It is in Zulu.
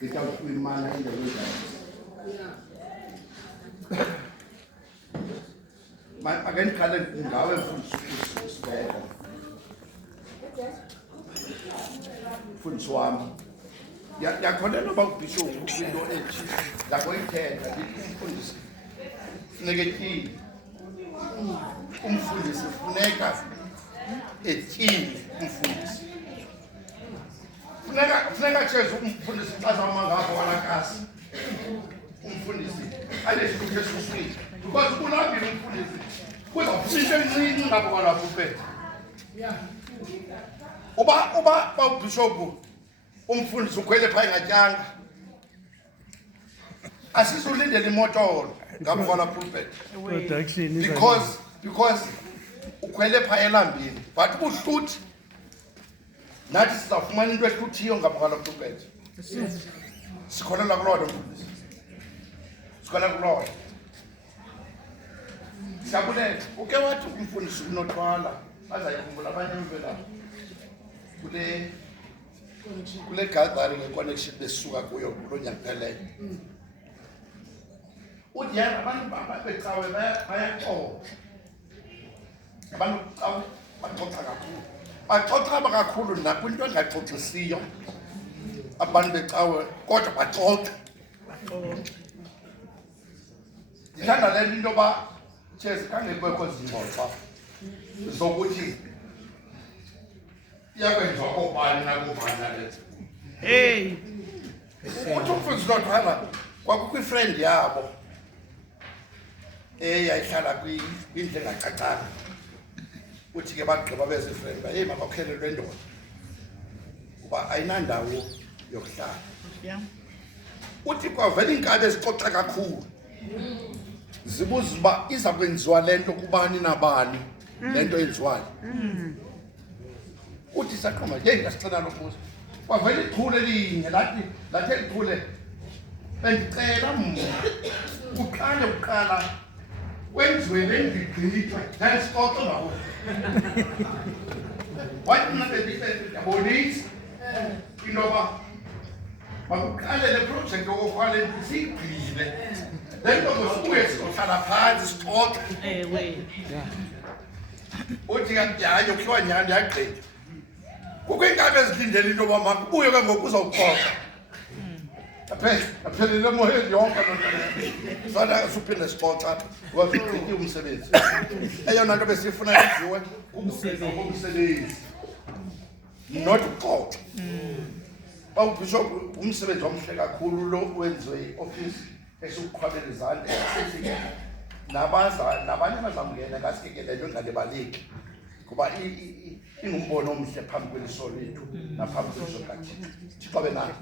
Kita mana ini again kala ngawe mfundisi wami yakholelwa bawubishop into ethi la koyithetha umfundisi funeka umfundisi funeka ethini umfundisi funeka cheze umfundisi xazama ngapha walakasi umfundisi alesikuhle suswini because kulambile umfundisi kuzawufika encini ngapha kwalapho uphethe uba bawubishop umfundisi ukhwele pha engatyanga asizulindele imotolo ngapha kwalapho uphethe because ukhwele pha elambini but ubuhluthi nathi sizawufumana into ehluthiyo ngapha kwalapho uphethe sikholela kuloo nto mfundisi sikholela kuloo nto siyabulela uke wathi umfundisi unothwala azayikhumbula abanye abavela kule gathering econnection besuka kuyo kulo nyakeleyo uthi yena abantu becawe bayaxoxa abantu becawe baxoxa kakhulu baxoxa kakhulu nakwinto engaxoxisiyo abantu becawe kodwa baxoxa ndithanda le nto into yoba chesi kangekho zingxoxo zokuthi iyakwenziwa koobani nakobani nale uthi umfundisi nothwala kwakukwifriend yabo yayihlala kwindlu engacacanga uthi ke bagqiba bezifriend ba mabakhelelwe ndoda kuba ayinandawo yokuhlala uthi kwavela iinkabi ezixoxa kakhulu zibuza uba iza kwenziwa le nto kubani nabani le nto yenziwayo uthi saqhoma ngasicela lokubuza kwavela ichule linye lathi elichule bendicela mna uqala wenziwe bendigqitha ndandisixoxa ngawo wathi mna ndiyabonisa into yoba makuqale le projekthi okokwale siyigqile le nto ngosubuye sizohlala phantsi sixoxe uthi kanjani ukhiwa nyani yagqitha kukho iinkabi ezilindele into yoba makubuye ke ngoku uzawuxoxa aphelele emoyeni yonke sana suphinde sixoxa wazigqitywe umsebenzi eyona nto besifuna yenziwe umsebenzi not uxoxa bawubishop umsebenzi omhle kakhulu lo wenziwe iofisi esiuqhwabela izandla nabanye abazamngena ngasikeke le nto ingalibaleki kuba ingumbono omhle phambi kweliso lethu naphambi kweliso likaThixo Thixo abe nayo.